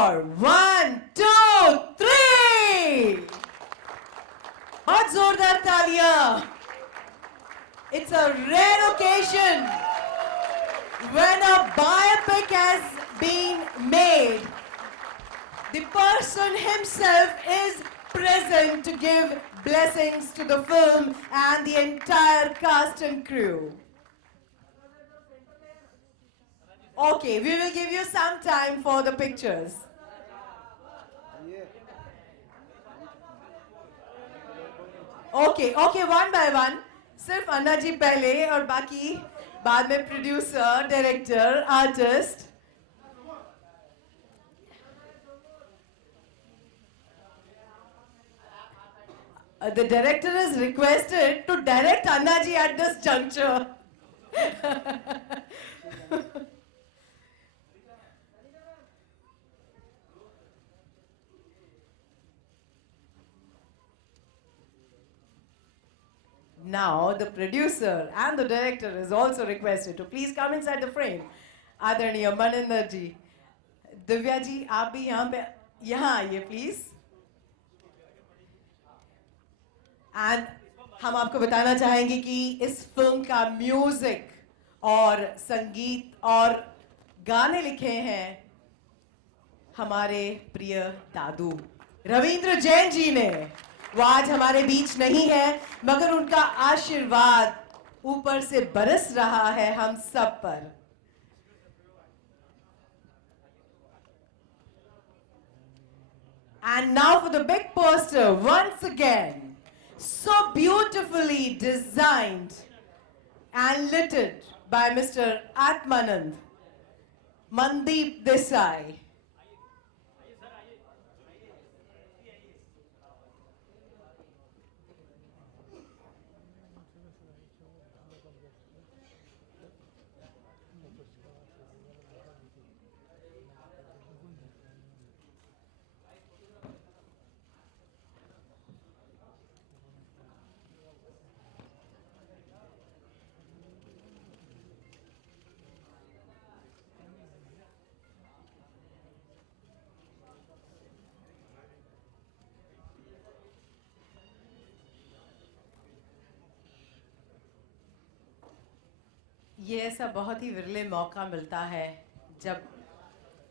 for 1, 2, 3. बहुत जोरदार तालियां. It's a rare occasion when a biopic has been made. The person himself is present to give blessings to the film and the entire cast and crew. Okay, we will give you some time for the pictures. Okay, one by one. सिर्फ अन्ना जी पहले और बाकी बाद में producer, director, artist. The director is requested to direct Anna ji at this juncture. Now the producer and the director is also requested to please come inside the frame. आदरणीय मनिंदर जी, दिव्या जी आप भी यहाँ आइए प्लीज. एंड हम आपको बताना चाहेंगे कि इस फिल्म का म्यूजिक और संगीत और गाने लिखे हैं हमारे प्रिय दादू रविंद्र जैन जी ने. वो आज हमारे बीच नहीं है, मगर उनका आशीर्वाद ऊपर से बरस रहा है हम सब पर. And now for the big poster once again, so beautifully designed and littered by Mr. Atmanand Mandeep Desai. ये ऐसा बहुत ही विरले मौका मिलता है जब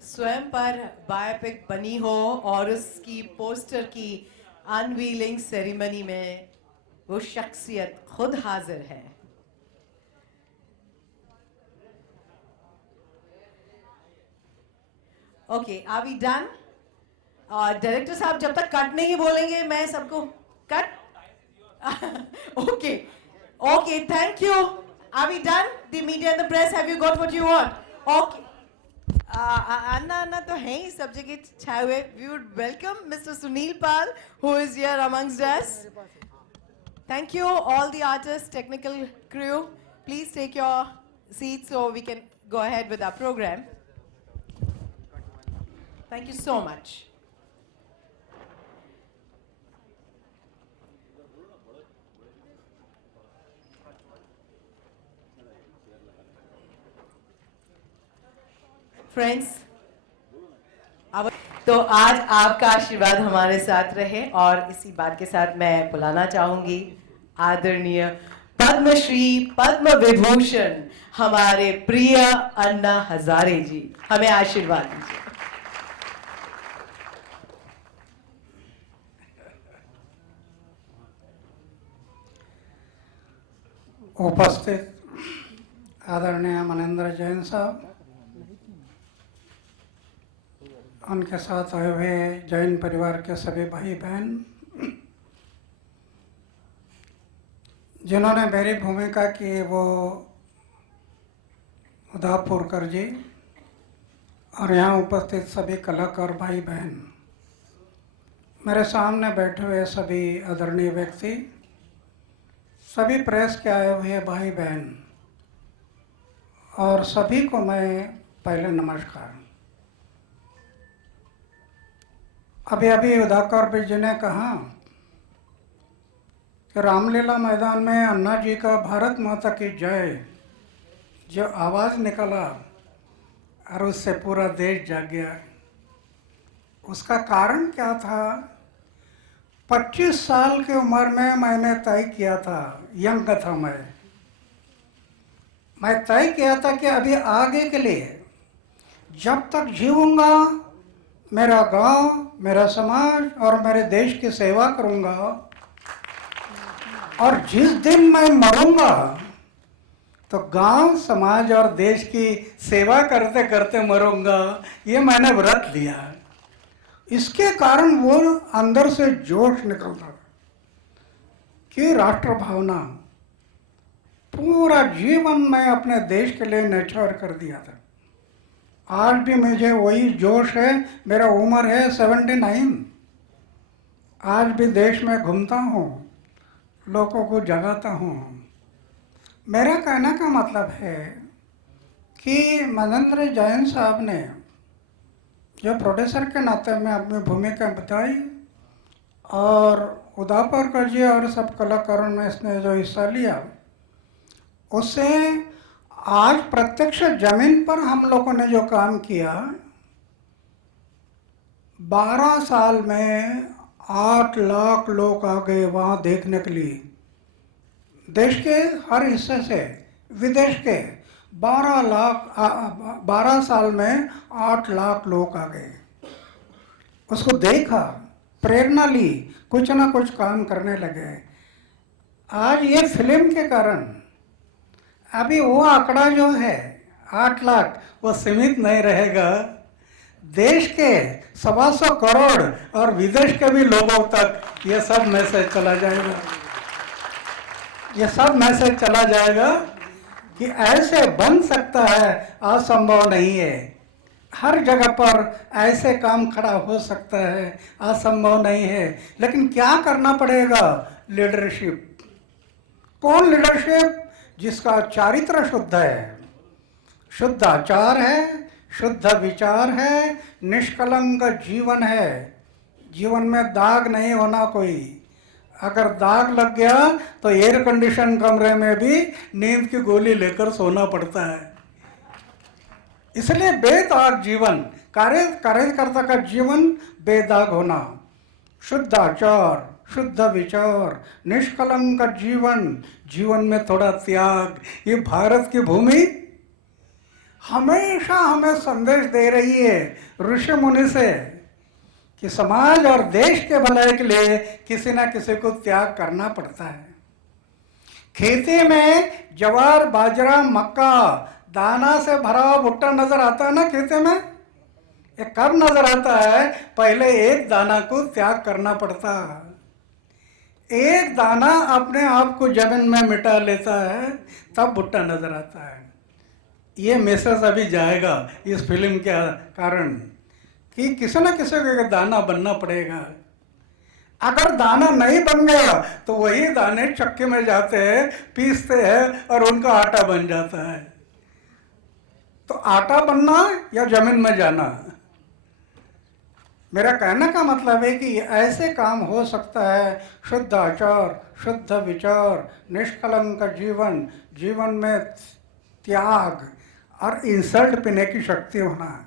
स्वयं पर बायोपिक बनी हो और उसकी पोस्टर की अनवीलिंग सेरेमनी में वो शख्सियत खुद हाजिर है. Okay, are we done? Director साहब जब तक कट नहीं बोलेंगे मैं सबको cut. Okay, thank you. Are we done? The media and the press, have you got what you want? Okay. Anna तो है ही सब जगह छाए हुए. We would welcome Mr. Sunil Pal, who is here amongst us. Thank you, all the artists, technical crew. Please take your seats so we can go ahead with our program. Thank you so much. Friends, तो आज आपका आशीर्वाद हमारे साथ रहे और इसी बात के साथ मैं बुलाना चाहूंगी आदरणीय पद्मश्री पद्म विभूषण हमारे प्रिय अन्ना हजारे जी. हमें आशीर्वाद दीजिए. उपस्थित आदरणीय मनिंदर जैन साहब, उनके साथ आए हुए जैन परिवार के सभी भाई बहन, जिन्होंने मेरी भूमिका की वो उदापुरकर जी और यहाँ उपस्थित सभी कलाकार भाई बहन, मेरे सामने बैठे हुए सभी आदरणीय व्यक्ति, सभी प्रेस के आए हुए भाई बहन और सभी को मैं पहले नमस्कार. अभी उदाकर जी ने कहा कि रामलीला मैदान में अन्ना जी का भारत माता की जय जो आवाज़ निकला और उससे पूरा देश जाग गया. उसका कारण क्या था? 25 साल की उम्र में मैंने तय किया था, यंग था मैं तय किया था कि अभी आगे के लिए जब तक जीऊंगा मेरा गांव, मेरा समाज और मेरे देश की सेवा करूंगा, और जिस दिन मैं मरूंगा तो गांव, समाज और देश की सेवा करते करते मरूंगा, ये मैंने व्रत लिया। इसके कारण वो अंदर से जोश निकलता कि राष्ट्र भावना, पूरा जीवन मैं अपने देश के लिए न्यौछावर कर दिया था। आज भी मुझे वही जोश है। मेरा उम्र है 79। आज भी देश में घूमता हूँ, लोगों को जगाता हूँ। मेरा कहने का मतलब है कि मनेंद्र जैन साहब ने जो प्रोड्यूसर के नाते में अपनी भूमिका बताई, और उदापरकर जी और सब कलाकारों ने इसने जो हिस्सा लिया, उससे आज प्रत्यक्ष जमीन पर हम लोगों ने जो काम किया, 12 साल में 8 लाख लोग आ गए वहाँ देखने के लिए। देश के हर हिस्से से, विदेश के 12 साल में 8 लाख लोग आ गए। उसको देखा, प्रेरणा ली, कुछ ना कुछ काम करने लगे। आज ये फिल्म के कारण अभी वो आंकड़ा जो है 8 लाख, वो सीमित नहीं रहेगा। देश के 125 करोड़ और विदेश के भी लोगों तक ये सब मैसेज चला जाएगा। ये सब मैसेज चला जाएगा कि ऐसे बन सकता है, असंभव नहीं है। हर जगह पर ऐसे काम खड़ा हो सकता है, असंभव नहीं है। लेकिन क्या करना पड़ेगा? लीडरशिप। कौन लीडरशिप? जिसका चारित्र शुद्ध है, शुद्ध आचार है, शुद्ध विचार है, निष्कलंक जीवन है। जीवन में दाग नहीं होना कोई। अगर दाग लग गया तो एयर कंडीशन कमरे में भी नींद की गोली लेकर सोना पड़ता है। इसलिए बेदाग जीवन, कार्यकर्ता का जीवन बेदाग होना, शुद्ध आचार, शुद्ध विचार, निष्कलंक जीवन, जीवन में थोड़ा त्याग। ये भारत की भूमि हमेशा हमें संदेश दे रही है ऋषि मुनि से कि समाज और देश के भलाई के लिए किसी ना किसी को त्याग करना पड़ता है। खेती में ज्वार, बाजरा, मक्का, दाना से भरा हुआ भुट्टा नजर आता है ना खेती में? ये कब नजर आता है? पहले एक दाना को त्याग करना पड़ता है। एक दाना अपने आप को जमीन में मिटा लेता है, तब भुट्टा नजर आता है। ये मैसेज अभी जाएगा इस फिल्म के कारण कि किसी न किसी को दाना बनना पड़ेगा। अगर दाना नहीं बन गया तो वही दाने चक्के में जाते हैं, पीसते हैं और उनका आटा बन जाता है। तो आटा बनना या जमीन में जाना? मेरा कहने का मतलब है कि ऐसे काम हो सकता है। शुद्ध आचार, शुद्ध विचार, निष्कलंक जीवन, जीवन में त्याग और इंसल्ट पीने की शक्ति होना,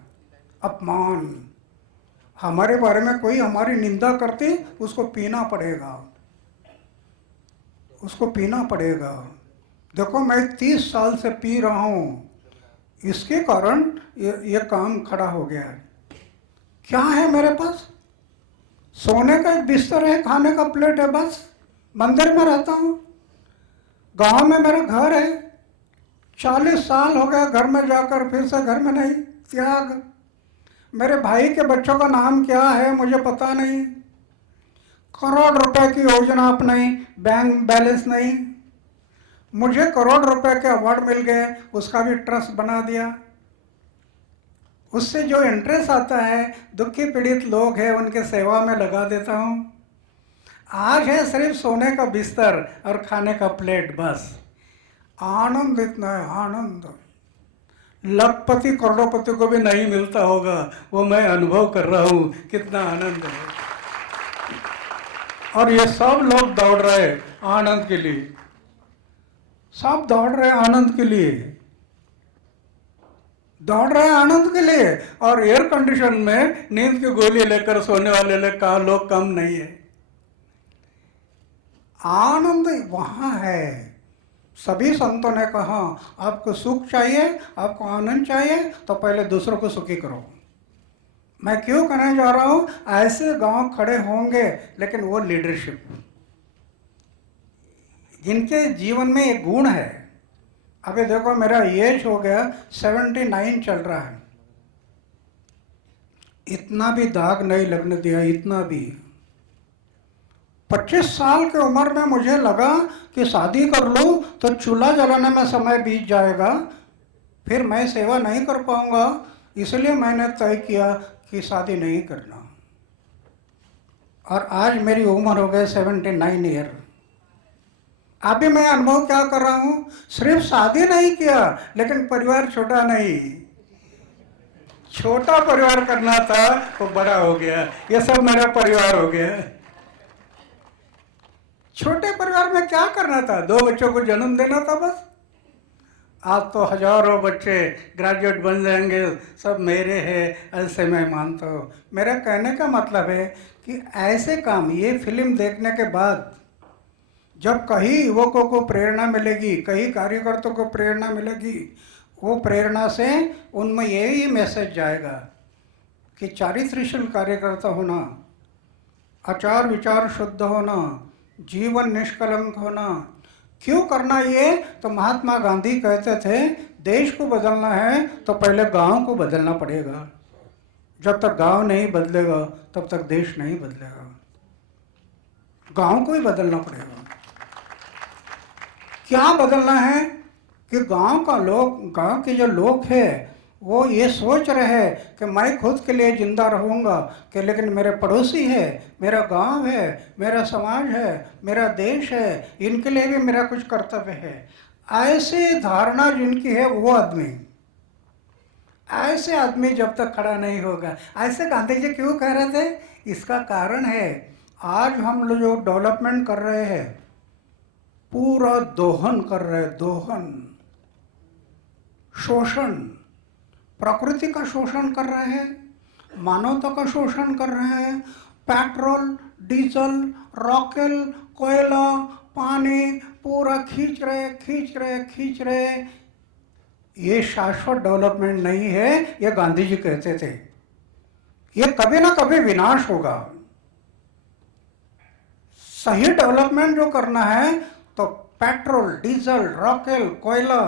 अपमान। हमारे बारे में कोई हमारी निंदा करते, उसको पीना पड़ेगा, उसको पीना पड़ेगा। देखो मैं 30 साल से पी रहा हूँ, इसके कारण ये काम खड़ा हो गया है। क्या है मेरे पास? सोने का एक बिस्तर है, खाने का प्लेट है, बस। मंदिर में रहता हूँ, गांव में मेरा घर है। 40 साल हो गया घर में जाकर, फिर से घर में नहीं। त्याग। मेरे भाई के बच्चों का नाम क्या है मुझे पता नहीं। करोड़ रुपए की योजना आप नहीं, बैंक बैलेंस नहीं। मुझे करोड़ रुपए के अवार्ड मिल गए, उसका भी ट्रस्ट बना दिया। उससे जो इंटरेस्ट आता है, दुखी पीड़ित लोग हैं उनके सेवा में लगा देता हूँ। आज है सिर्फ सोने का बिस्तर और खाने का प्लेट, बस। आनंद इतना है, आनंद। लखपति करोड़पति को भी नहीं मिलता होगा, वो मैं अनुभव कर रहा हूँ कितना आनंद है। और ये सब लोग दौड़ रहे आनंद के लिए, सब दौड़ रहे आनंद के लिए। दौड़ रहे हैं आनंद के लिए, और एयर कंडीशन में नींद की गोली लेकर सोने वाले लोग कम नहीं है। आनंद वहां है। सभी संतों ने कहा आपको सुख चाहिए, आपको आनंद चाहिए तो पहले दूसरों को सुखी करो। मैं क्यों कहने जा रहा हूं, ऐसे गांव खड़े होंगे, लेकिन वो लीडरशिप जिनके जीवन में एक गुण है। अभी देखो मेरा एज हो गया 79 चल रहा है, इतना भी दाग नहीं लगने दिया, इतना भी। 25 साल की उम्र में मुझे लगा कि शादी कर लूं तो चूल्हा जलाने में समय बीत जाएगा, फिर मैं सेवा नहीं कर पाऊंगा, इसलिए मैंने तय किया कि शादी नहीं करना। और आज मेरी उम्र हो गई 79 ईयर। अभी मैं अनुभव क्या कर रहा हूं, सिर्फ शादी नहीं किया लेकिन परिवार छोटा नहीं, छोटा परिवार करना था तो बड़ा हो गया। ये सब मेरा परिवार हो गया। छोटे परिवार में क्या करना था, 2 बच्चों को जन्म देना था बस। आज तो हजारों बच्चे ग्रेजुएट बन जाएंगे, सब मेरे हैं, ऐसे मैं मानता हूँ। मेरा कहने का मतलब है कि ऐसे काम, ये फिल्म देखने के बाद जब कहीं युवकों को प्रेरणा मिलेगी, कहीं कार्यकर्ताओं को प्रेरणा मिलेगी, वो प्रेरणा से उनमें यही मैसेज जाएगा कि चारित्र्यशील कार्यकर्ता होना, आचार विचार शुद्ध होना, जीवन निष्कलंक होना। क्यों करना ये, तो महात्मा गांधी कहते थे देश को बदलना है तो पहले गांव को बदलना पड़ेगा। जब तक गांव नहीं बदलेगा तब तक देश नहीं बदलेगा। गांव को ही बदलना पड़ेगा। क्या बदलना है कि गांव के जो लोग हैं वो ये सोच रहे हैं कि मैं खुद के लिए जिंदा रहूंगा, कि लेकिन मेरे पड़ोसी है, मेरा गांव है, मेरा समाज है, मेरा देश है, इनके लिए भी मेरा कुछ कर्तव्य है। ऐसी धारणा जिनकी है वो आदमी, ऐसे आदमी जब तक खड़ा नहीं होगा। ऐसे गांधी जी क्यों कह रहे थे, इसका कारण है आज हम लोग जो डेवलपमेंट कर रहे हैं, पूरा दोहन कर रहे हैं, दोहन, शोषण, प्रकृति का शोषण कर रहे हैं, मानवता का शोषण कर रहे हैं। पेट्रोल, डीजल, रॉकेल, कोयला, पानी पूरा खींच रहे। ये शाश्वत डेवलपमेंट नहीं है, ये गांधी जी कहते थे। ये कभी ना कभी विनाश होगा। सही डेवलपमेंट जो करना है तो पेट्रोल, डीजल, रॉकेल, कोयला,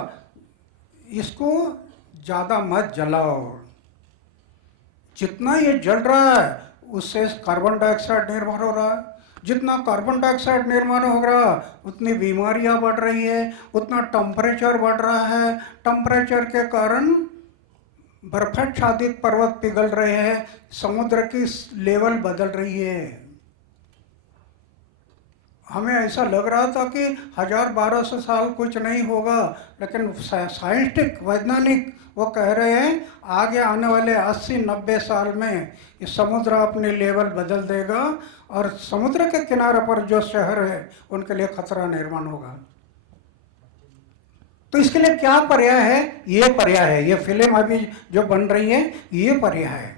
इसको ज़्यादा मत जलाओ। जितना ये जल रहा है उससे कार्बन डाइऑक्साइड निर्माण हो रहा है। जितना कार्बन डाइऑक्साइड निर्माण हो रहा उतनी बीमारियां बढ़ रही है, उतना टेम्परेचर बढ़ रहा है। टेम्परेचर के कारण बर्फाच्छादित पर्वत पिघल रहे हैं, समुद्र की लेवल बदल रही है। हमें ऐसा लग रहा था कि 1000-1200 साल कुछ नहीं होगा, लेकिन साइंटिफिक वैज्ञानिक वो कह रहे हैं आगे आने वाले 80-90 साल में ये समुद्र अपनी लेवल बदल देगा और समुद्र के किनारे पर जो शहर है उनके लिए खतरा निर्माण होगा। तो इसके लिए क्या पर्याय है, ये पर्याय है। ये फिल्म अभी जो बन रही है ये पर्याय है।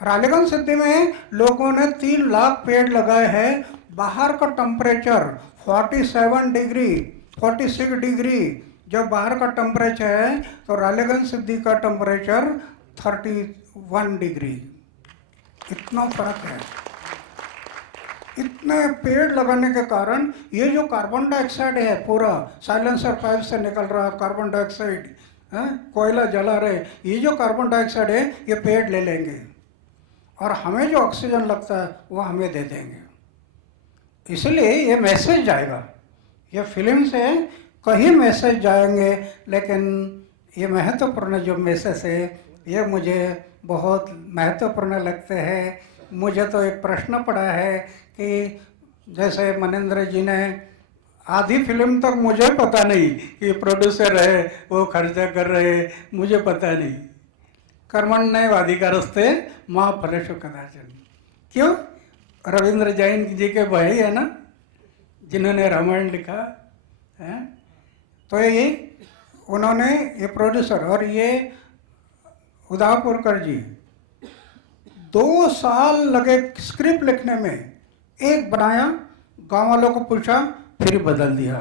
रालेगंज सिद्धि में लोगों ने 3 लाख पेड़ लगाए हैं। बाहर का टेम्परेचर 47 डिग्री, 46 डिग्री जब बाहर का टेम्परेचर है, तो रालेगंज सिद्धि का टेम्परेचर 31 डिग्री। इतना फर्क है। इतने पेड़ लगाने के कारण ये जो कार्बन डाइऑक्साइड है, पूरा साइलेंसर पाइप से निकल रहा कार्बन डाइऑक्साइड, कोयला जला रहे, ये जो कार्बन डाइऑक्साइड है ये पेड़ ले लेंगे और हमें जो ऑक्सीजन लगता है वो हमें दे देंगे। इसलिए ये मैसेज जाएगा, ये फिल्म से कई मैसेज जाएंगे, लेकिन ये महत्वपूर्ण जो मैसेज है ये मुझे बहुत महत्वपूर्ण लगते हैं। मुझे तो एक प्रश्न पड़ा है कि जैसे मनेंद्र जी ने आधी फिल्म तक मुझे पता नहीं कि प्रोड्यूसर है वो खर्चा कर रहे, मुझे पता नहीं। कर्मण्येवाधिकारस्ते मां फलेषु कदाचन। क्यों? रविंद्र जैन जी के भाई है ना जिन्होंने रामायण लिखा है। तो ये उन्होंने, ये प्रोड्यूसर और ये उदापुरकर जी, 2 साल लगे स्क्रिप्ट लिखने में। एक बनाया, गांव वालों को पूछा, फिर बदल दिया,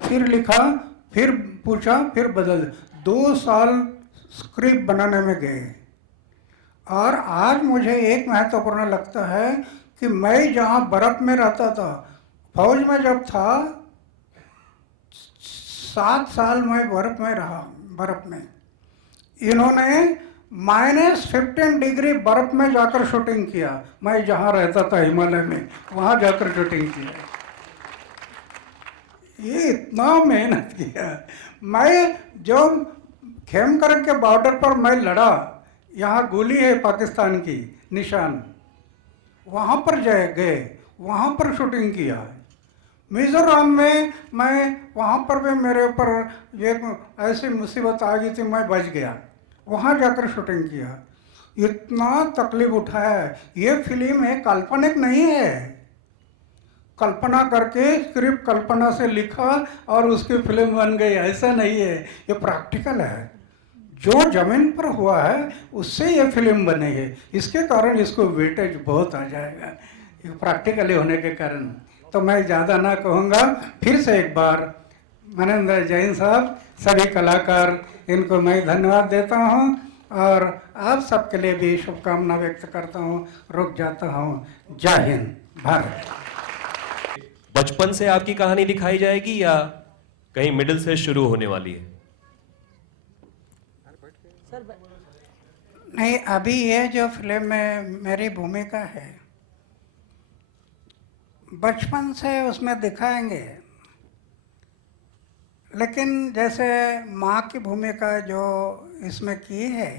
फिर लिखा, फिर पूछा, फिर बदल दिया। 2 साल स्क्रिप्ट बनाने में गए। और आज मुझे एक महत्वपूर्ण लगता है कि मैं जहाँ बर्फ़ में रहता था, फौज में जब था, 7 साल मैं बर्फ़ में रहा, बर्फ़ में। इन्होंने -15 डिग्री बर्फ में जाकर शूटिंग किया। मैं जहाँ रहता था हिमालय में, वहाँ जाकर शूटिंग किया। ये इतना मेहनत किया। मैं जो खेमकर के बॉर्डर पर मैं लड़ा, यहाँ गोली है पाकिस्तान की निशान, वहाँ पर गए, वहाँ पर शूटिंग किया। मिजोरम में मैं, वहाँ पर भी मेरे ऊपर एक ऐसी मुसीबत आ गई थी, मैं बच गया, वहाँ जाकर शूटिंग किया। इतना तकलीफ उठाया है। ये फिल्म है, काल्पनिक नहीं है। कल्पना करके स्क्रिप्ट कल्पना से लिखा और उसकी फिल्म बन गई, ऐसा नहीं है। ये प्रैक्टिकल है, जो जमीन पर हुआ है उससे ये फिल्म बनी है। इसके कारण इसको वेटेज बहुत आ जाएगा, ये प्रैक्टिकली होने के कारण। तो मैं ज़्यादा ना कहूँगा। फिर से एक बार मनेंद्र जैन साहब, सभी कलाकार, इनको मैं धन्यवाद देता हूँ और आप सबके लिए भी शुभकामना व्यक्त करता हूँ। रुक जाता हूँ। जय हिंद, भारत। बचपन से आपकी कहानी दिखाई जाएगी या कहीं मिडिल से शुरू होने वाली है? नहीं, अभी ये जो फिल्म में मेरी भूमिका है, बचपन से उसमें दिखाएंगे, लेकिन जैसे माँ की भूमिका जो इसमें की है,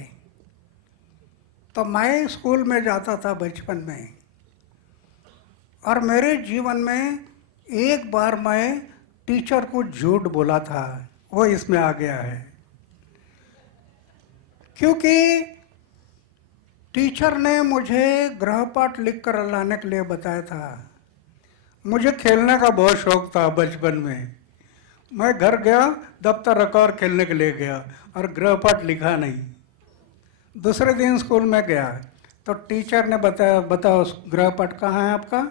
तो मैं स्कूल में जाता था बचपन में, और मेरे जीवन में एक बार मैं टीचर को झूठ बोला था, वो इसमें आ गया है। क्योंकि टीचर ने मुझे गृहपाठ लिख कर लाने के लिए बताया था। मुझे खेलने का बहुत शौक था बचपन में। मैं घर गया, दफ्तर रखा और खेलने के लिए गया, और गृहपाठ लिखा नहीं। दूसरे दिन स्कूल में गया तो टीचर ने बताया, बताओ गृहपाठ कहाँ है आपका?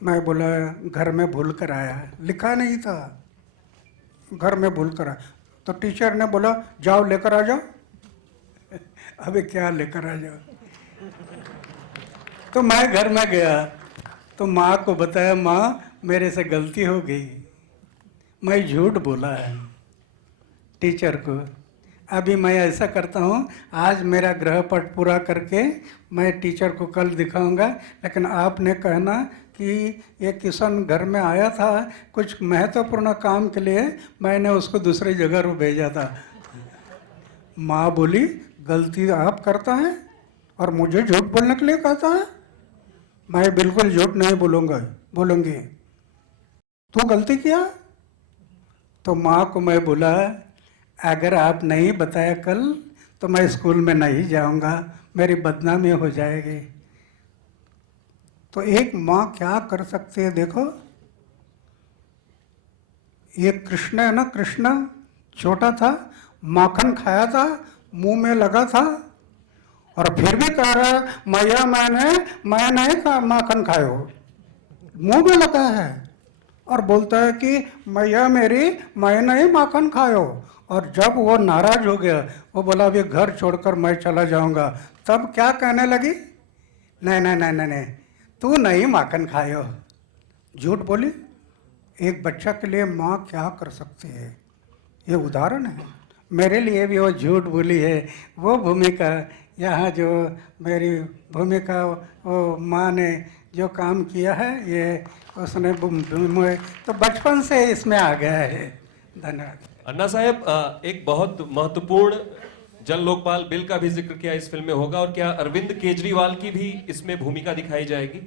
मैं बोला घर में भूल कर आया, लिखा नहीं था, घर में भूल कर आया। तो टीचर ने बोला जाओ लेकर आ जाओ। अबे क्या लेकर आ जाओ? तो मैं घर में गया तो माँ को बताया, माँ मेरे से गलती हो गई, मैं झूठ बोला है टीचर को। अभी मैं ऐसा करता हूँ, आज मेरा गृहपाठ पूरा करके मैं टीचर को कल दिखाऊंगा, लेकिन आपने कहना कि ये किशन घर में आया था कुछ महत्वपूर्ण काम के लिए, मैंने उसको दूसरी जगह पर भेजा था। माँ बोली गलती आप करता है और मुझे झूठ बोलने के लिए कहता है? मैं बिल्कुल झूठ नहीं बोलूँगी। तू गलती किया? तो माँ को मैं बोला, अगर आप नहीं बताया कल तो मैं स्कूल में नहीं जाऊँगा, मेरी बदनामी हो जाएगी। तो एक माँ क्या कर सकती है देखो। ये कृष्ण है ना, कृष्ण छोटा था, माखन खाया था, मुंह में लगा था, और फिर भी कह रहा है मैया मैं नहीं खा माखन खायो, मुंह में लगा है, और बोलता है कि मैया मेरी मैं नहीं माखन खायो। और जब वो नाराज हो गया, वो बोला अभी घर छोड़कर मैं चला जाऊंगा, तब क्या कहने लगी? नहीं नहीं नहीं नहीं नहीं, तू नहीं माखन खायो। झूठ बोली। एक बच्चा के लिए माँ क्या कर सकती है, ये उदाहरण है। मेरे लिए भी वो झूठ बोली है, वो भूमिका यहाँ जो मेरी भूमिका, वो माँ ने जो काम किया है, ये उसने तो बचपन से इसमें आ गया है। धन्यवाद। अन्ना साहब, एक बहुत महत्वपूर्ण जन लोकपाल बिल का भी जिक्र किया इस फिल्म में होगा, और क्या अरविंद केजरीवाल की भी इसमें भूमिका दिखाई जाएगी?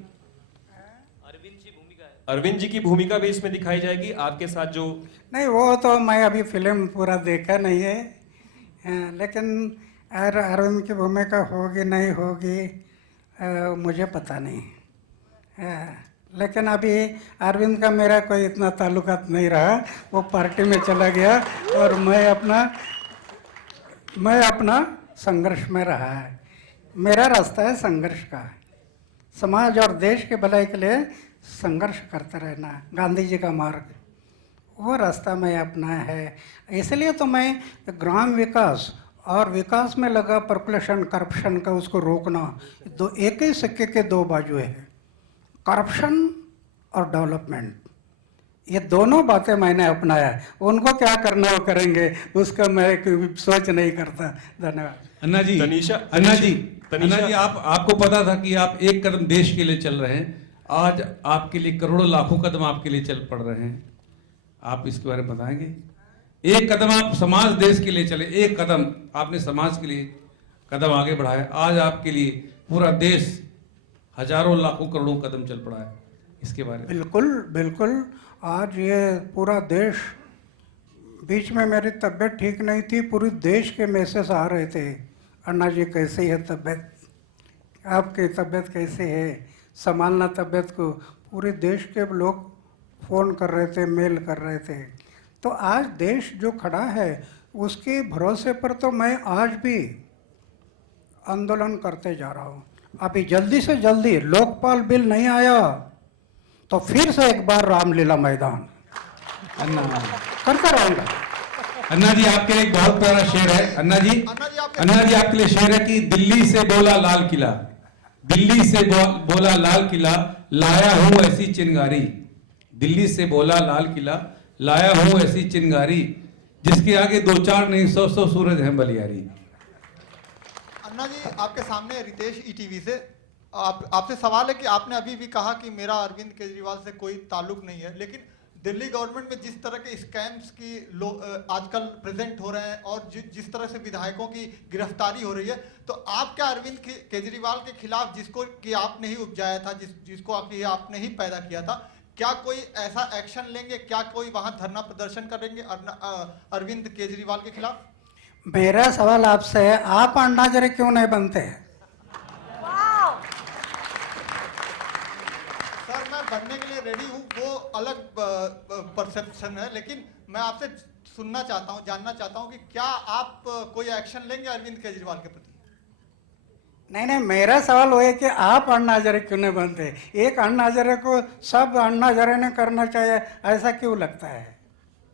अरविंद जी की भूमिका भी इसमें दिखाई जाएगी आपके साथ जो? नहीं, वो तो मैं अभी फिल्म पूरा देखा नहीं है, लेकिन अरविंद की भूमिका होगी नहीं होगी मुझे पता नहीं। लेकिन अभी अरविंद का मेरा कोई इतना ताल्लुकात नहीं रहा, वो पार्टी में चला गया और मैं अपना संघर्ष में रहा है। मेरा रास्ता है संघर्ष का, समाज और देश के भलाई के लिए संघर्ष करते रहना, गांधी जी का मार्ग, वो रास्ता मैं अपनाया है। इसलिए तो मैं ग्राम विकास और विकास में लगा पर्कुलेशन करप्शन का उसको रोकना, दो एक ही सिक्के के दो बाजू है, करप्शन और डेवलपमेंट, ये दोनों बातें मैंने अपनाया। उनको क्या करना वो करेंगे, उसका मैं कोई सोच नहीं करता। धन्यवाद। अन्ना जी, अन्ना जी, आपको पता था कि आप एक कदम देश के लिए चल रहे हैं, आज आपके लिए करोड़ों लाखों कदम आपके लिए चल पड़ रहे हैं, आप इसके बारे में बताएंगे? एक कदम आप समाज देश के लिए चले, एक कदम आपने समाज के लिए कदम आगे बढ़ाया, आज आपके लिए पूरा देश हजारों लाखों करोड़ों कदम चल पड़ा है, इसके बारे में? बिल्कुल बिल्कुल। आज ये पूरा देश, बीच में मेरी तबीयत ठीक नहीं थी, पूरी देश के मैसेज आ रहे थे, अन्ना जी कैसी है तबीयत, आपकी तबीयत कैसी है, संभालना तबीयत को। पूरे देश के लोग फ़ोन कर रहे थे, मेल कर रहे थे। तो आज देश जो खड़ा है उसके भरोसे पर तो मैं आज भी आंदोलन करते जा रहा हूँ। अभी जल्दी से जल्दी लोकपाल बिल नहीं आया तो फिर से एक बार रामलीला मैदान अन्ना करता रहूँगा। अन्ना जी, आपके लिए एक बहुत प्यारा शेर है। अन्ना जी आपके लिए शेर है कि दिल्ली से बोला लाल किला, दिल्ली से बोला लाल किला, लाया हूं ऐसी चिंगारी, दिल्ली से बोला लाल किला, लाया हूं ऐसी चिंगारी, जिसके आगे दो चार नहीं 100 सूरज हैं बलियारी। अन्ना जी, आपके सामने रितेश ईटीवी से आपसे सवाल है कि आपने अभी भी कहा कि मेरा अरविंद केजरीवाल से कोई ताल्लुक नहीं है, लेकिन दिल्ली गवर्नमेंट में जिस तरह के स्कैम्स की आजकल प्रेजेंट हो रहे हैं और जिस तरह से विधायकों की गिरफ्तारी हो रही है, तो आप क्या अरविंद केजरीवाल के खिलाफ, जिसको कि आपने ही उपजाया था, जिसको आपने ही पैदा किया था, क्या कोई ऐसा एक्शन लेंगे? क्या कोई वहां धरना प्रदर्शन करेंगे अरविंद केजरीवाल के खिलाफ? मेरा सवाल आपसे है, आप अन्ना हजारे क्यों नहीं बनते? सर, मैं बनने के लिए रेडी हूँ, वो अलग परसेप्शन है, लेकिन मैं आपसे सुनना चाहता हूँ, जानना चाहता हूँ कि क्या आप कोई एक्शन लेंगे अरविंद केजरीवाल के प्रति? नहीं, मेरा सवाल वो है कि आप अन्ना हजारे क्यों नहीं बनते? एक अन्ना हजारे को सब अन्ना हजारे ने करना चाहिए, ऐसा क्यों लगता है?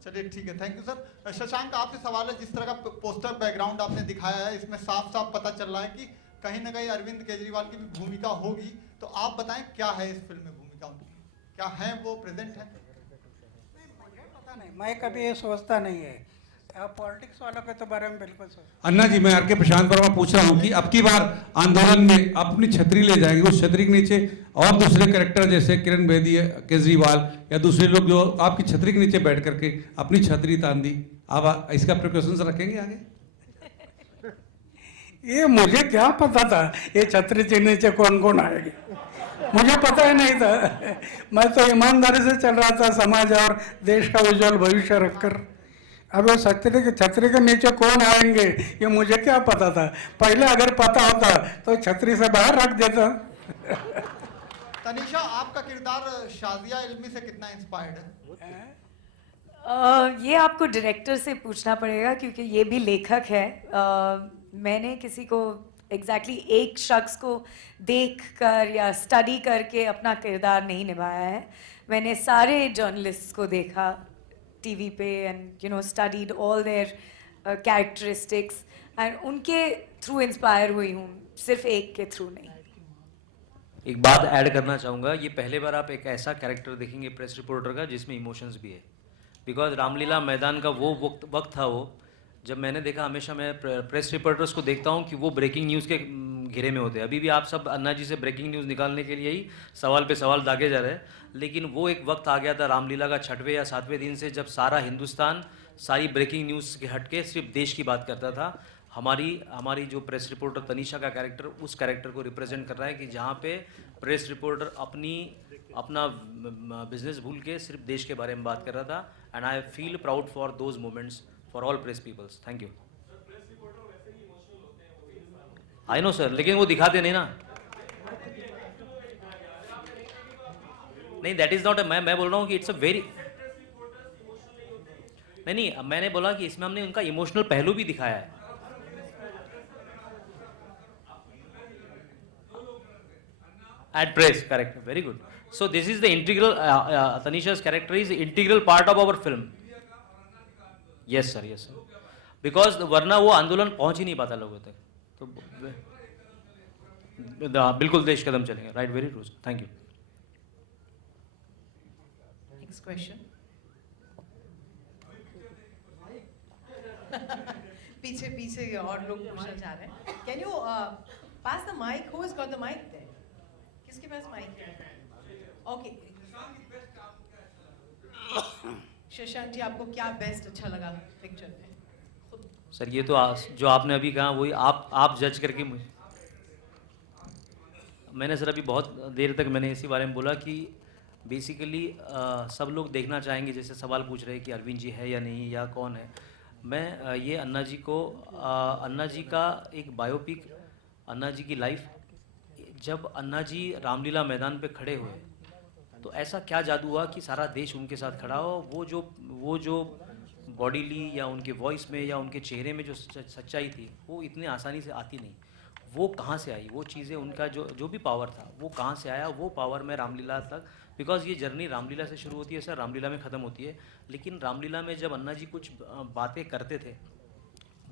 चलिए ठीक है, थैंक यू सर। शशांक, आपसे सवाल है, जिस तरह का पोस्टर बैकग्राउंड आपने दिखाया है, इसमें साफ साफ पता चल रहा है कि कहीं ना कहीं अरविंद केजरीवाल की भी भूमिका होगी, तो आप बताएं क्या है इस फिल्म में भूमिका उनकी, क्या है वो प्रेजेंट है? पता नहीं, मैं कभी ये सोचता नहीं है, पॉलिटिक्स वालों के तो बारे में बिल्कुल सोच। अन्ना जी, मैं आर.के. प्रशांत वर्मा पूछ रहा हूँ कि अब की बार आंदोलन में अपनी छतरी ले जाएंगे, उस छतरी के नीचे और दूसरे कैरेक्टर जैसे किरण बेदी, केजरीवाल या दूसरे लोग जो आपकी छतरी के नीचे बैठ करके अपनी छतरी तान दी, आप इसका प्रिकॉशंस रखेंगे आगे? ये मुझे क्या पता था ये छतरी के नीचे कौन कौन आएंगे, मुझे पता ही नहीं था। मैं तो ईमानदारी से चल रहा था, समाज और देश का उज्जवल भविष्य रखकर। अब वो छतरी के नीचे कौन आएंगे ये मुझे क्या पता था? पहले अगर पता होता तो छतरी से बाहर रख देता। तनीषा, आपका किरदार शाजिया इल्मी से कितना इंस्पायर्ड है? ये आपको डायरेक्टर से पूछना पड़ेगा, क्योंकि ये भी लेखक है। मैंने किसी को एग्जैक्टली एक शख्स को देखकर या स्टडी करके अपना किरदार नहीं निभाया है। मैंने सारे जर्नलिस्ट को देखा टीवी पे and studied all there characteristics and उनके थ्रू इंस्पायर हुई हूँ, सिर्फ एक के थ्रू नहीं। एक बात ऐड करना चाहूँगा, ये पहले बार आप एक ऐसा कैरेक्टर देखेंगे प्रेस रिपोर्टर का जिसमें इमोशंस भी है, बिकॉज रामलीला मैदान का वो वक्त था वो जब मैंने देखा, हमेशा मैं प्रेस रिपोर्टर्स को देखता हूँ कि वो ब्रेकिंग न्यूज़ के घेरे में होते हैं। अभी भी आप सब अन्ना जी से ब्रेकिंग न्यूज़ निकालने के लिए ही सवाल पे सवाल दागे जा रहे हैं, लेकिन वो एक वक्त आ गया था रामलीला का 6वें या 7वें दिन से, जब सारा हिंदुस्तान सारी ब्रेकिंग न्यूज़ के हट के सिर्फ देश की बात करता था। हमारी जो प्रेस रिपोर्टर तनीषा का कैरेक्टर उस कैरेक्टर को रिप्रेजेंट कर रहा है कि जहाँ पे प्रेस रिपोर्टर अपना बिजनेस भूल के सिर्फ देश के बारे में बात कर रहा था। And I feel proud for those moments for all press peoples. Thank you. I know sir, लेकिन वो दिखाते नहीं ना। नहीं, दैट इज नॉट मैं बोल रहा हूँ कि इट्स अ वेरी, नहीं, मैंने बोला कि इसमें हमने उनका इमोशनल पहलू भी दिखाया है. At press, correct, very good. So this is the integral, Tanisha's character is integral part of our film. Yes sir, yes sir. Because वरना वो आंदोलन पहुंच ही नहीं पाता लोगों तक. तो बिल्कुल देश कदम चलेंगे. Right, very true. Thank you. Next question. पीछे और लोग पूछना चाह रहे हैं. Can you pass the mic? Who has got the mic there? किसके पास माइक है? ओके. शशांक जी, आपको क्या बेस्ट अच्छा लगा पिक्चर में? सर ये तो जो आपने अभी कहा वही आप जज करके मुझे, मैंने सर अभी बहुत देर तक मैंने इसी बारे में बोला कि बेसिकली सब लोग देखना चाहेंगे, जैसे सवाल पूछ रहे हैं कि अरविंद जी है या नहीं या कौन है. मैं ये अन्ना जी को, अन्ना जी का एक बायोपिक, अन्ना जी की लाइफ, जब अन्ना जी रामलीला मैदान पे खड़े हुए तो ऐसा क्या जादू हुआ कि सारा देश उनके साथ खड़ा हो. वो जो बॉडीली या उनके वॉइस में या उनके चेहरे में जो सच्चाई थी वो इतनी आसानी से आती नहीं. वो कहाँ से आई, वो चीज़ें, उनका जो भी पावर था वो कहाँ से आया, वो पावर में रामलीला तक, बिकॉज ये जर्नी रामलीला से शुरू होती है सर, रामलीला में ख़त्म होती है. लेकिन रामलीला में जब अन्ना जी कुछ बातें करते थे,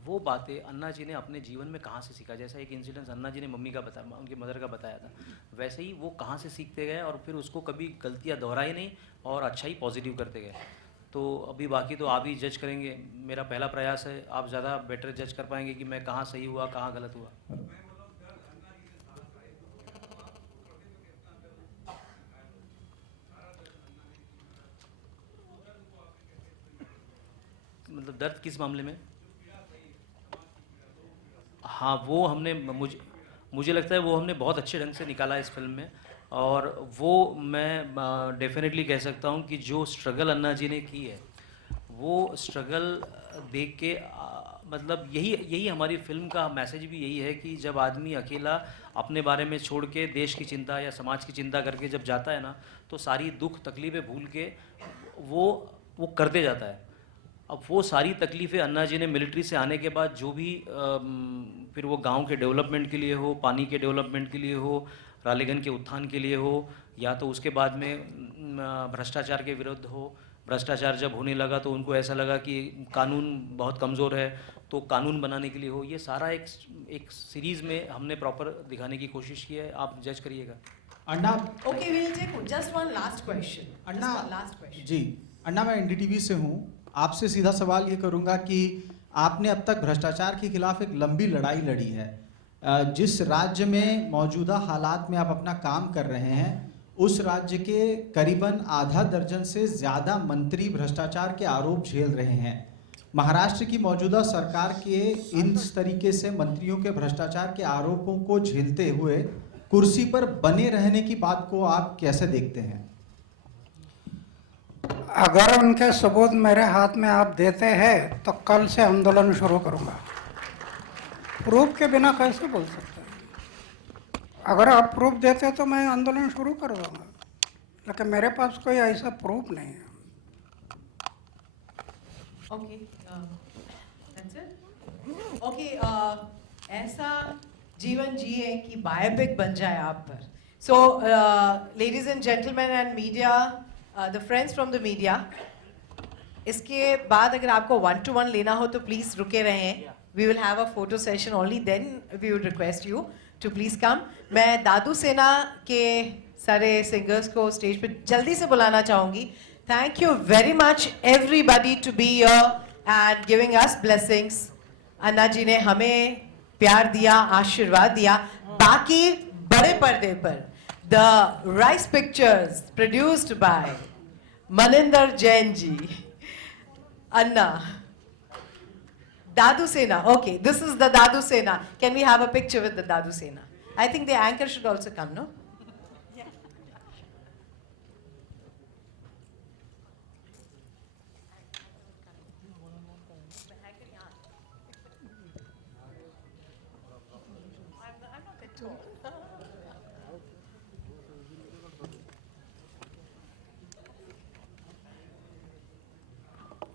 वो बातें अन्ना जी ने अपने जीवन में कहाँ से सीखा. जैसा एक इंसिडेंस अन्ना जी ने मम्मी का बताया, उनकी मदर का बताया था, वैसे ही वो कहाँ से सीखते गए और फिर उसको कभी गलतियाँ दोहराई नहीं और अच्छा ही पॉजिटिव करते गए. तो अभी बाकी तो आप ही जज करेंगे. मेरा पहला प्रयास है, आप ज़्यादा बेटर जज कर पाएंगे कि मैं कहाँ सही हुआ कहाँ गलत हुआ. मतलब दर्द किस मामले में? हाँ, वो हमने, मुझे लगता है वो हमने बहुत अच्छे ढंग से निकाला इस फिल्म में. और वो मैं डेफिनेटली कह सकता हूँ कि जो स्ट्रगल अन्ना जी ने की है, वो स्ट्रगल देख के मतलब यही हमारी फिल्म का मैसेज भी यही है कि जब आदमी अकेला अपने बारे में छोड़ के देश की चिंता या समाज की चिंता करके जब जाता है ना, तो सारी दुख तकलीफ़ें भूल के वो करते जाता है. अब वो सारी तकलीफ़ें अन्ना जी ने मिलिट्री से आने के बाद जो भी फिर वो गांव के डेवलपमेंट के लिए हो, पानी के डेवलपमेंट के लिए हो, रालेगन के उत्थान के लिए हो, या तो उसके बाद में भ्रष्टाचार के विरुद्ध हो. भ्रष्टाचार जब होने लगा तो उनको ऐसा लगा कि कानून बहुत कमज़ोर है, तो कानून बनाने के लिए हो. ये सारा एक सीरीज़ में हमने प्रॉपर दिखाने की कोशिश की है. आप जज करिएगा. Anna, okay, we will take just one last question. Anna, last question ji Anna, मैं एनडीटीवी से हूँ. आपसे सीधा सवाल ये करूँगा कि आपने अब तक भ्रष्टाचार के खिलाफ एक लंबी लड़ाई लड़ी है. जिस राज्य में मौजूदा हालात में आप अपना काम कर रहे हैं, उस राज्य के करीबन आधा दर्जन से ज़्यादा मंत्री भ्रष्टाचार के आरोप झेल रहे हैं. महाराष्ट्र की मौजूदा सरकार के इस तरीके से मंत्रियों के भ्रष्टाचार के आरोपों को झेलते हुए कुर्सी पर बने रहने की बात को आप कैसे देखते हैं? अगर उनके सबूत मेरे हाथ में आप देते हैं तो कल से आंदोलन शुरू करूंगा. प्रूफ के बिना कैसे बोल सकते हैं? अगर आप प्रूफ देते तो मैं आंदोलन शुरू कर दूंगा, लेकिन मेरे पास कोई ऐसा प्रूफ नहीं है. Okay, that's it. ओके, ऐसा जीवन जिए कि बायोपिक बन जाए आप पर. So ladies and gentleman and media, the friends from the media, इसके बाद अगर आपको 1-to-1 लेना हो तो प्लीज रुके रहें. We will have a photo session only, then we would request you to please come. मैं दादू सेना के सारे सिंगर्स को स्टेज पे जल्दी से बुलाना चाहूंगी. Thank you very much everybody to be here and giving us blessings. Anna ji ने हमें प्यार दिया, आशीर्वाद दिया. बाकी बड़े पर्दे पर the rice pictures produced by Maninder Jain ji, Anna, Dadu Sena. Okay, this is the Dadu Sena. Can we have a picture with the Dadu Sena? I think the anchor should also come, no?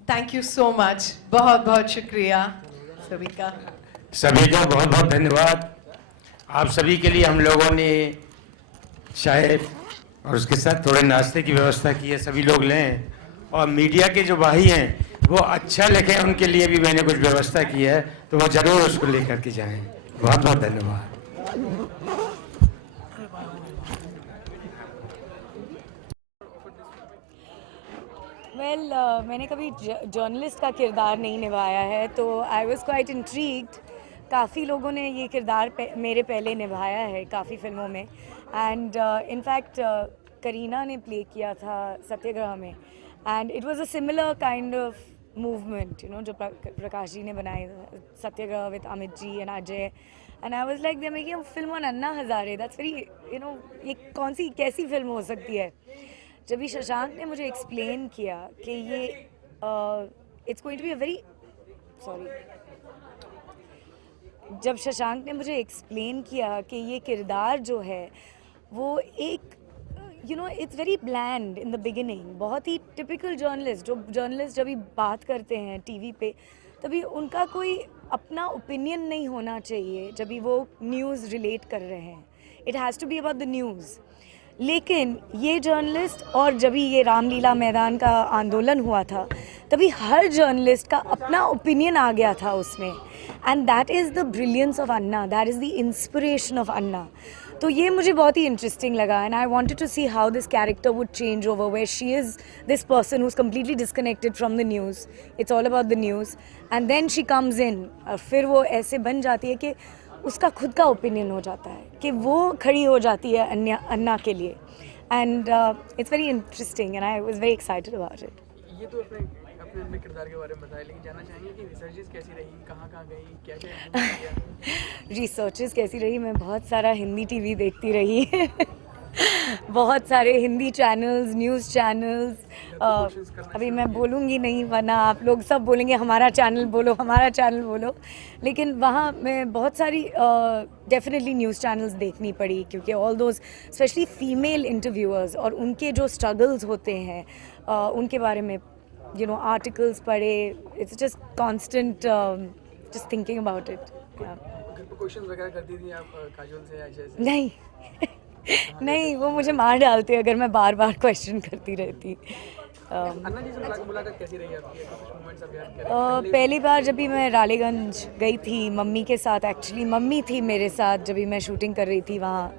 Thank you so much, बहुत बहुत शुक्रिया सभी का। सभी का बहुत बहुत धन्यवाद। आप सभी के लिए हम लोगों ने चाय और उसके साथ थोड़े नाश्ते की व्यवस्था की है, सभी लोग लें। और मीडिया के जो भाई हैं वो अच्छा लिखें, उनके लिए भी मैंने कुछ व्यवस्था की है, तो वो जरूर उसको लेकर के जाएं। बहुत बहुत धन्यवाद। मैंने कभी जर्नलिस्ट का किरदार नहीं निभाया है, तो आई वॉज क्वाइट इंट्रीग्ड। काफ़ी लोगों ने ये किरदार मेरे पहले निभाया है काफ़ी फिल्मों में, एंड इनफैक्ट करीना ने प्ले किया था सत्याग्रह में, and it was a similar kind of movement, you know, जो प्रकाश जी ने बनाई Satyagraha with Amit ji and Ajay, and I was like they are making a film on Anna Hazare, that's very, you know, ये कौन सी कैसी फिल्म हो सकती है। जब भी शशांक ने मुझे एक्सप्लेन किया कि ये it's going to be a very जब शशांक ने मुझे एक्सप्लेन किया कि ये किरदार जो है वो एक, you know, it's very bland in the beginning, बहुत ही टिपिकल जर्नलिस्ट, जो जर्नलिस्ट जब भी बात करते हैं टीवी पे तभी उनका कोई अपना ओपिनियन नहीं होना चाहिए जब भी वो न्यूज़ रिलेट कर रहे हैं, it has to be about the news. लेकिन ये जर्नलिस्ट, और जब भी ये रामलीला मैदान का आंदोलन हुआ था तभी हर जर्नलिस्ट का अपना ओपिनियन आ गया था उसमें, and that is the brilliance of Anna, that is the inspiration of Anna. तो ये मुझे बहुत ही इंटरेस्टिंग लगा, and I wanted to see how this character would change over, where she is this person who is completely disconnected from the news, it's all about the news, and then she comes in, और फिर वो ऐसे बन जाती है कि उसका खुद का ओपिनियन हो जाता है, कि वो खड़ी हो जाती है अन्ना के लिए, and it's very interesting and I was very excited about it. ये तो अपने किरदार के बारे में बताया, लेकिन जानना चाहेंगे कि रिसर्चेस कैसी रही, कहाँ गई, क्या क्या रिसर्चेस कैसी रही? मैं बहुत सारा हिंदी टीवी देखती रही बहुत सारे हिंदी चैनल्स, न्यूज़ चैनल्स, अभी मैं बोलूँगी नहीं वरना आप लोग सब बोलेंगे हमारा चैनल बोलो, हमारा चैनल बोलो, लेकिन वहाँ मैं बहुत सारी डेफिनेटली न्यूज़ चैनल्स देखनी पड़ी, क्योंकि all those specially female interviewers और उनके जो स्ट्रगल्स होते हैं उनके बारे में, यू नो, आर्टिकल्स पढ़े, it's just constant just thinking about it. घर पर क्वेश्चन वगैरह करती थी आप काजोल से या जैसे? नहीं नहीं, वो मुझे मार डालते अगर मैं बार बार क्वेश्चन करती रहती। अन्ना जी से मुलाकात कैसी रही आपकी? कुछ मोमेंट्स आप याद करें? पहली बार जब भी मैं रालेगंज गई थी मम्मी के साथ, एक्चुअली मम्मी थी मेरे साथ जब भी मैं शूटिंग कर रही थी वहाँ,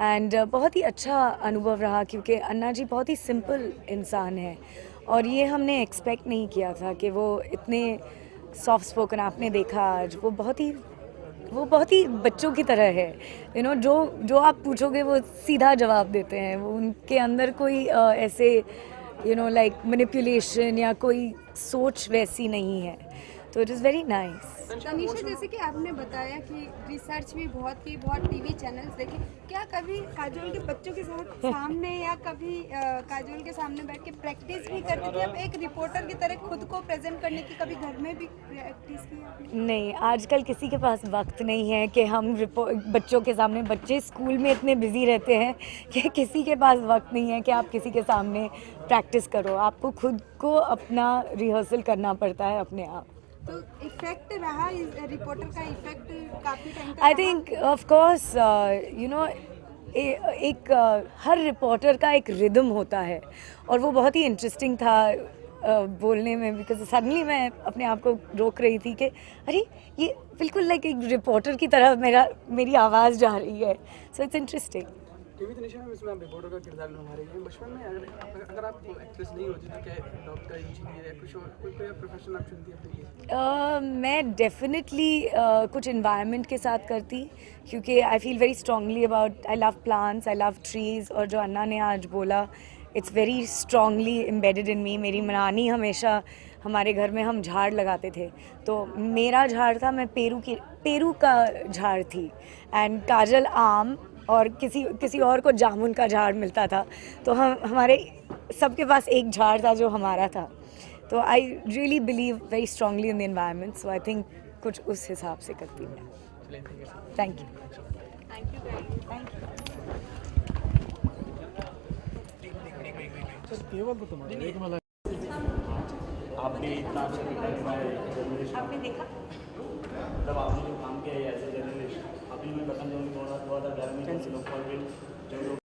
एंड बहुत ही अच्छा अनुभव रहा, क्योंकि अन्ना जी बहुत ही सिंपल इंसान है और ये हमने एक्सपेक्ट नहीं किया था कि वो इतने सॉफ्ट स्पोकन, आपने देखा आज वो बहुत ही बच्चों की तरह है, यू नो, जो आप पूछोगे वो सीधा जवाब देते हैं, वो उनके अंदर कोई ऐसे, यू नो, लाइक मैनिपुलेशन या कोई सोच वैसी नहीं है, तो it is very nice. Tanisha, जैसे कि आपने बताया कि रिसर्च भी बहुत की, बहुत टीवी चैनल्स देखे, क्या कभी काजोल के बच्चों के साथ सामने या कभी काजोल के सामने बैठ के प्रैक्टिस भी करती थी? आप एक रिपोर्टर की तरह खुद को प्रेजेंट करने की कभी घर में भी प्रैक्टिस की आपने? नहीं, आजकल किसी के पास वक्त नहीं है कि हम बच्चों के सामने, बच्चे स्कूल में इतने बिजी रहते हैं कि किसी के पास वक्त नहीं है कि आप किसी के सामने प्रैक्टिस करो, आपको खुद को अपना रिहर्सल करना पड़ता है अपने आप। तो इफेक्ट रहा रिपोर्टर का, इफेक्ट काफी टाइम तक? I think of course, you know, एक हर रिपोर्टर का एक रिदम होता है और वो बहुत ही इंटरेस्टिंग था बोलने में, बिकॉज सडनली मैं अपने आप को रोक रही थी कि अरे ये बिल्कुल लाइक एक रिपोर्टर की तरह मेरी आवाज़ जा रही है, so it's interesting. TV Tanisha में इसमें आप रिपोर्टर का किरदार निभा रही हैं। बचपन में अगर आप एक्ट्रेस नहीं होती तो क्या डॉक्टर, इंजीनियर या कुछ और कोई प्रोफेशन आप चुनती अपने लिए? मैं डेफिनेटली कुछ इन्वायरमेंट के साथ करती, क्योंकि I feel very strongly about, I love plants, I love trees, और जो अन्ना ने आज बोला it's very strongly embedded in me. मेरी नानी हमेशा, हमारे घर में हम झाड़ लगाते थे, तो मेरा झाड़ था, मैं पेरू का झाड़ थी, एंड काजल आम, और किसी और को जामुन का झाड़ मिलता था, तो हमारे सबके पास एक झाड़ था जो हमारा था, तो I really believe very strongly in the environment, so I think कुछ उस हिसाब से करती मैं। Thank you. आप भी इतना अच्छा दिखा है मैं जर्नलिस्ट आपने देखा? मतलब आपने जो काम किया है एज ए जर्नलिस्ट अभी मैं बताना चाहूँगी 2011 में जो लोग